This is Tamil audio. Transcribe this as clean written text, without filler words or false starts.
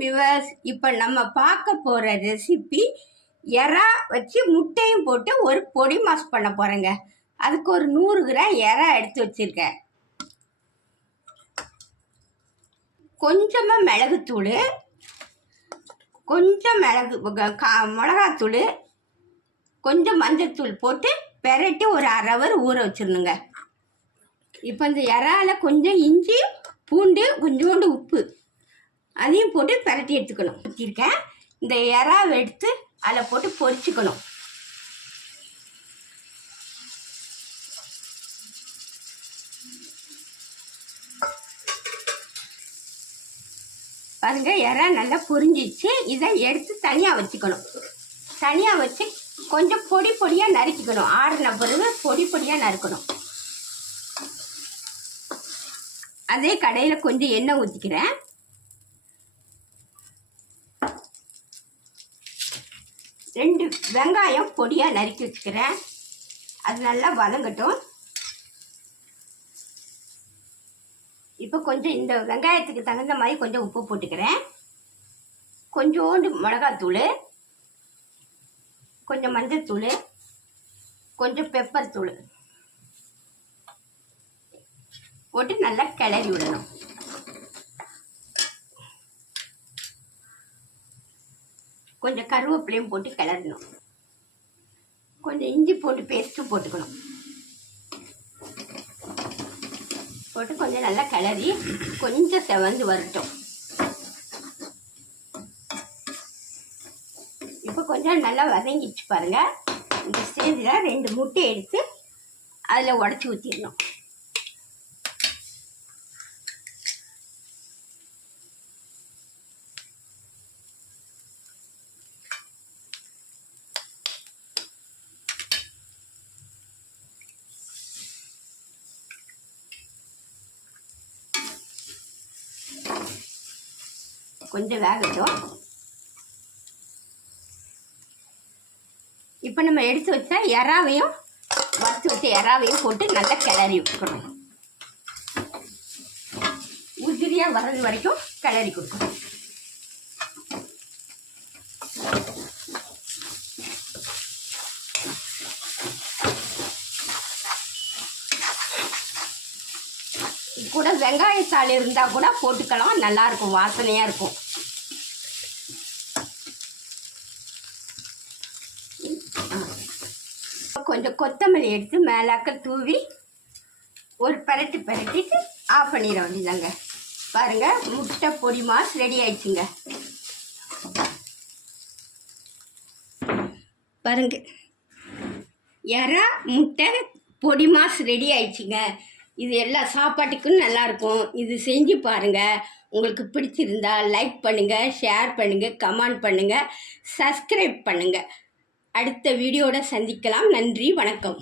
விவர்ஸ், இப்போ நம்ம பார்க்க போகிற ரெசிபி எறா வச்சு முட்டையும் போட்டு ஒரு பொடி மாஸ் பண்ண போகிறேங்க. அதுக்கு ஒரு 100 கிராம் எறா எடுத்து வச்சுருக்கேன். கொஞ்சமாக மிளகுத்தூள், கொஞ்சம் மிளகாத்தூள், கொஞ்சம் மஞ்சத்தூள் போட்டு பெரட்டி ஒரு 1/2 ஹவர் ஊற வச்சிடணுங்க. இப்போ இந்த எறாவில் கொஞ்சம் இஞ்சி பூண்டு கொஞ்சோண்டு உப்பு அதையும் போட்டு பெரட்டி எடுத்துக்கணும். வச்சுருக்கேன். இந்த எறாவை எடுத்து அதில் போட்டு பொரிச்சுக்கணும். பாருங்க, எறா நல்லா பொரிஞ்சிச்சு. இதை எடுத்து தனியாக வச்சுக்கணும். தனியாக வச்சு கொஞ்சம் பொடி பொடியாக நறுக்கிக்கணும். ஆறின பிறகு பொடி பொடியாக நறுக்கணும். அதே கடையில் கொஞ்சம் எண்ணெய் ஊற்றிக்கிறேன். ரெண்டு வெங்காயம் பொடியாக நறுக்கி வச்சுக்கிறேன். அது நல்லா வதங்கட்டும். இப்போ கொஞ்சம் இந்த வெங்காயத்துக்கு தகுந்த மாதிரி கொஞ்சம் உப்பு போட்டுக்கிறேன். கொஞ்சோண்டு மிளகாத்தூள், கொஞ்சம் மஞ்சத்தூள், கொஞ்சம் பெப்பர் தூள் போட்டு நல்லா கிளறி விடணும். கொஞ்சம் கருவேப்பிலையும் போட்டு கிளறணும். கொஞ்சம் இஞ்சி பூண்டு பேஸ்ட்டும் போட்டுக்கணும். போட்டு கொஞ்சம் நல்லா கிளறி கொஞ்சம் செவந்து வரட்டும். இப்போ கொஞ்சம் நல்லா வதங்கிச்சு பாருங்க. இந்த ஸ்டேஜில் 2 முட்டை எடுத்து அதில் உடச்சி ஊற்றிடணும். கொஞ்சம் வேகட்டும். இப்போ நம்ம எடுத்து வச்சா எறாவையும் வறுத்து வச்ச எறாவையும் போட்டு நல்லா கிளறி விட்டுக்கணும். உதிரியாக வர்றது வரைக்கும் கிளறி கொடுக்கணும். கூட வெங்காயத்தாள் இருந்தால் கூட போட்டுக்கலாம். நல்லாயிருக்கும், வாசனையாக இருக்கும். கொஞ்சம் கொத்தமல்லி எடுத்து மேலாக்க தூவி ஒரு பெரட்டிட்டு ஆஃப் பண்ணிட வேண்டியதாங்க. பாருங்கள், முட்டை பொடி மாஸ் ரெடி ஆயிடுச்சுங்க. பாருங்க, எறா முட்டை பொடி மாஸ் ரெடி ஆயிடுச்சுங்க. இது எல்லா சாப்பாட்டுக்கும் நல்லாயிருக்கும். இது செஞ்சு பாருங்கள். உங்களுக்கு பிடிச்சிருந்தா லைக் பண்ணுங்கள், ஷேர் பண்ணுங்கள், கமெண்ட் பண்ணுங்கள், சப்ஸ்கிரைப் பண்ணுங்கள். அடுத்த வீடியோட சந்திக்கலாம். நன்றி, வணக்கம்.